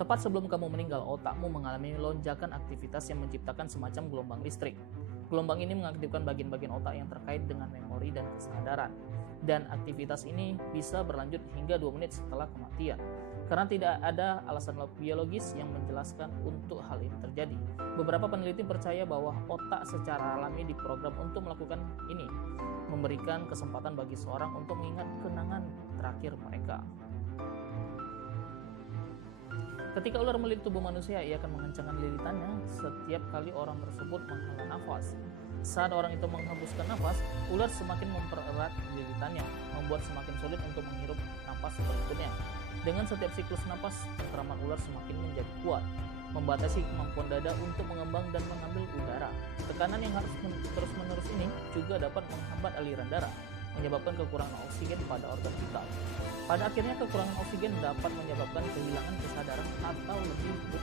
Tepat sebelum kamu meninggal, otakmu mengalami lonjakan aktivitas yang menciptakan semacam gelombang listrik. Gelombang ini mengaktifkan bagian-bagian otak yang terkait dengan memori dan kesadaran. Dan aktivitas ini bisa berlanjut hingga 2 menit setelah kematian. Karena tidak ada alasan biologis yang menjelaskan untuk hal ini terjadi. Beberapa peneliti percaya bahwa otak secara alami diprogram untuk melakukan ini, memberikan kesempatan bagi seorang untuk mengingat kenangan terakhir mereka. Ketika ular melilit tubuh manusia, ia akan mengencangkan lilitannya setiap kali orang tersebut menghela nafas. Saat orang itu menghembuskan nafas, ular semakin mempererat lilitannya, membuat semakin sulit untuk menghirup nafas berikutnya. Dengan setiap siklus nafas, cengkraman ular semakin menjadi kuat, membatasi kemampuan dada untuk mengembang dan mengambil udara. Tekanan yang harus terus-menerus ini juga dapat menghambat aliran darah, menyebabkan kekurangan oksigen pada organ vital. Pada akhirnya, kekurangan oksigen dapat menyebabkan kehilangan kesadaran atau lebih buruk.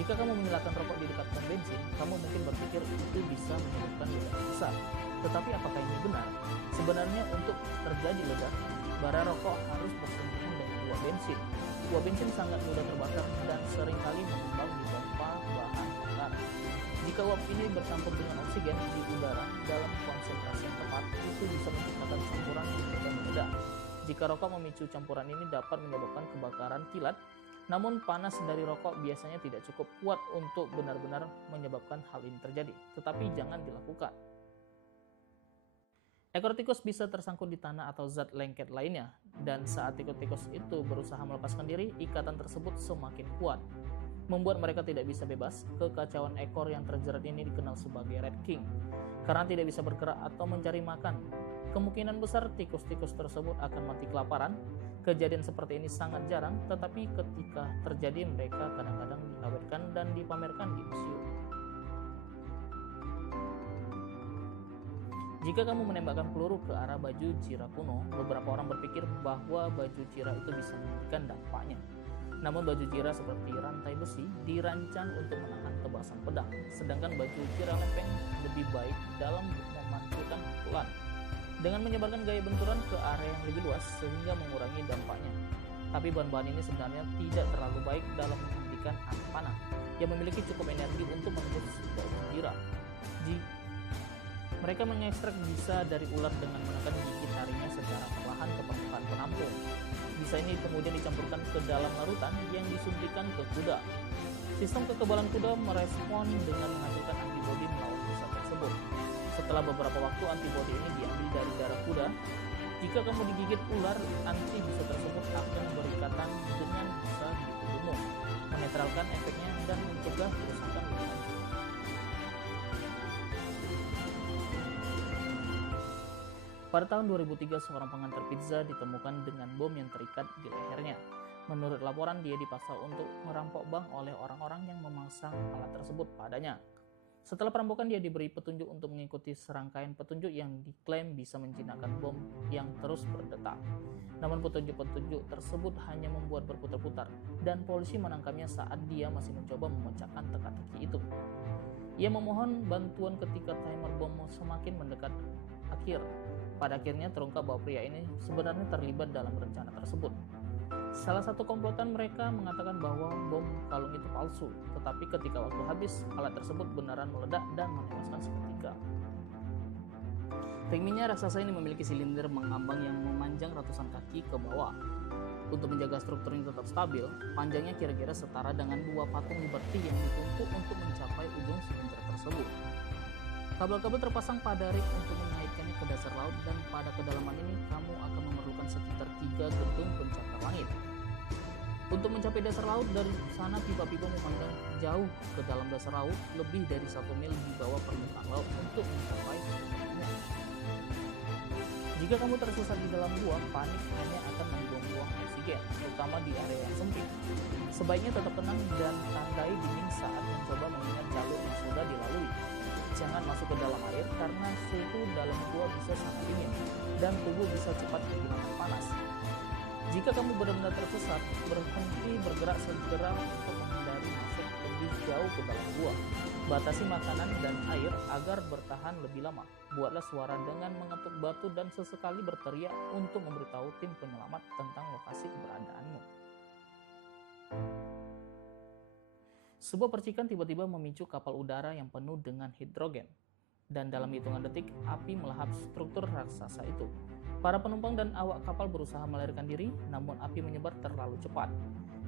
Jika kamu menyalakan rokok di dekat pom bensin, kamu mungkin berpikir itu bisa menyebabkan ledakan besar. Tetapi apakah ini benar? Sebenarnya untuk terjadi ledakan, bara rokok harus bersentuhan dengan uap bensin. Uap bensin sangat mudah terbakar dan seringkali menyumbang di pompa bahan bakar. Jika uap ini bercampur dengan oksigen di udara dalam konsentrasi yang tepat, itu bisa menciptakan campuran yang mudah meledak. Jika rokok memicu campuran ini dapat menyebabkan kebakaran kilat, namun panas dari rokok biasanya tidak cukup kuat untuk benar-benar menyebabkan hal ini terjadi, tetapi jangan dilakukan. Ekor tikus bisa tersangkut di tanah atau zat lengket lainnya, dan saat tikus itu berusaha melepaskan diri, ikatan tersebut semakin kuat, membuat mereka tidak bisa bebas. Kekacauan ekor yang terjerat ini dikenal sebagai Red King, karena tidak bisa bergerak atau mencari makan. Kemungkinan besar tikus-tikus tersebut akan mati kelaparan. Kejadian seperti ini sangat jarang, tetapi ketika terjadi mereka kadang-kadang diawetkan dan dipamerkan di museum. Jika kamu menembakkan peluru ke arah baju cira kuno, beberapa orang berpikir bahwa baju cira itu bisa memberikan dampaknya. Namun baju cira seperti rantai besi dirancang untuk menahan tebasan pedang, sedangkan baju cira lempeng lebih baik dalam memantulkan pukulan, dengan menyebarkan gaya benturan ke area yang lebih luas sehingga mengurangi dampaknya. Tapi bahan-bahan ini sebenarnya tidak terlalu baik dalam menghentikan anak panah yang memiliki cukup energi untuk menembus baju cira. Mereka mengekstrak bisa dari ular dengan menekan gigi taringnya secara perlahan ke permukaan penampung. Bisa ini kemudian dicampurkan ke dalam larutan yang disuntikan ke kuda. Sistem kekebalan kuda merespon dengan menghasilkan antibodi melawan bisa tersebut. Setelah beberapa waktu, antibodi ini diambil dari darah kuda. Jika kamu digigit ular, antibodi tersebut akan berikatan dengan bisa di tubuhmu, menetralkan efeknya dan mencegah kerusakan lebih lanjut. Pada tahun 2003, seorang pengantar pizza ditemukan dengan bom yang terikat di lehernya. Menurut laporan, dia dipaksa untuk merampok bank oleh orang-orang yang memasang alat tersebut padanya. Setelah perampokan, dia diberi petunjuk untuk mengikuti serangkaian petunjuk yang diklaim bisa menjinakkan bom yang terus berdetak. Namun petunjuk-petunjuk tersebut hanya membuat berputar-putar, dan polisi menangkapnya saat dia masih mencoba memecahkan teka-teki itu. Ia memohon bantuan ketika timer bom semakin mendekat akhir. Pada akhirnya terungkap bahwa pria ini sebenarnya terlibat dalam rencana tersebut. Salah satu komplotan mereka mengatakan bahwa bom kalung itu palsu, tetapi ketika waktu habis, alat tersebut benaran meledak dan menewaskan seketika. Tekniknya, raksasa ini memiliki silinder mengambang yang memanjang ratusan kaki ke bawah. Untuk menjaga strukturnya tetap stabil, panjangnya kira-kira setara dengan 2 patung Liberty yang ditumpuk untuk mencapai ujung silinder tersebut. Kabel-kabel terpasang pada rig untuk mengaitkannya ke dasar laut, dan pada kedalaman ini kamu akan memerlukan sekitar 3 gedung pencakar langit. Untuk mencapai dasar laut, dari sana pipa-pipa memandang jauh ke dalam dasar laut, lebih dari 1 mil di bawah permukaan laut untuk mencapai tujuannya. Jika kamu tersesat di dalam gua, panik hanya akan membuang-buang oksigen, terutama di area yang sempit. Sebaiknya tetap tenang dan tandai dinding saat mencoba mengingat jalur yang sudah dilalui. Jangan masuk ke dalam air karena suhu dalam gua bisa sangat dingin dan tubuh bisa cepat kehilangan panas. Jika kamu benar-benar tersesat, berhenti bergerak segera untuk menghindari masuk lebih jauh ke dalam gua. Batasi makanan dan air agar bertahan lebih lama. Buatlah suara dengan mengetuk batu dan sesekali berteriak untuk memberitahu tim penyelamat tentang lokasi keberadaanmu. Sebuah percikan tiba-tiba memicu kapal udara yang penuh dengan hidrogen, dan dalam hitungan detik api melahap struktur raksasa itu. Para penumpang dan awak kapal berusaha melarikan diri, namun api menyebar terlalu cepat.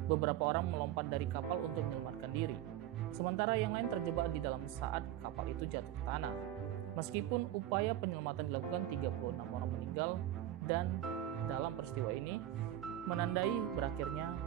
Beberapa orang melompat dari kapal untuk menyelamatkan diri, sementara yang lain terjebak di dalam saat kapal itu jatuh ke tanah. Meskipun upaya penyelamatan dilakukan, 36 orang meninggal, dan dalam peristiwa ini menandai berakhirnya